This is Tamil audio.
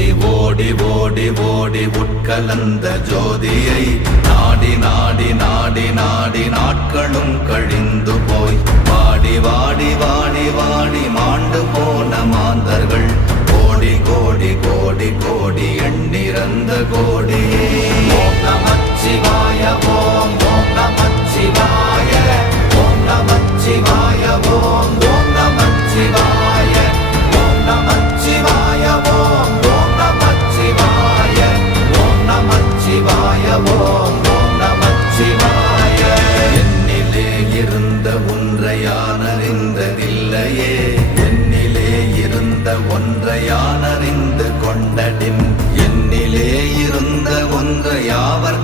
ஓடி ஓடி ஓடி உட்கலந்த ஜோதியை நாடி நாடி நாடி நாடி நாட்களும் கழிந்து போய் வாடி வாடி வாடி வாடி மாண்டு போன மாந்தர்கள் கோடி கோடி கோடி கோடி எண்ணிறந்த கோடியே. ஓம் நமச்சிவாய ஓம் ஓம் நமச்சிவாய ஓம் நமச்சிவாய ஓம் ஓம் நமச்சிவாய ஓம் நமச்சிவாய ஓம் ஓம் நமச்சிவாய ஓம் நமச்சிவாய ஓம் ஓம் நமச்சிவாய. என்னிலே இருந்த ஒன்றை யான் அறிந்ததில்லையே, என்னிலே இருந்த ஒன்றை யான் அறிந்து கொண்டடின், என்னிலே இருந்த ஒன்றை யாவர்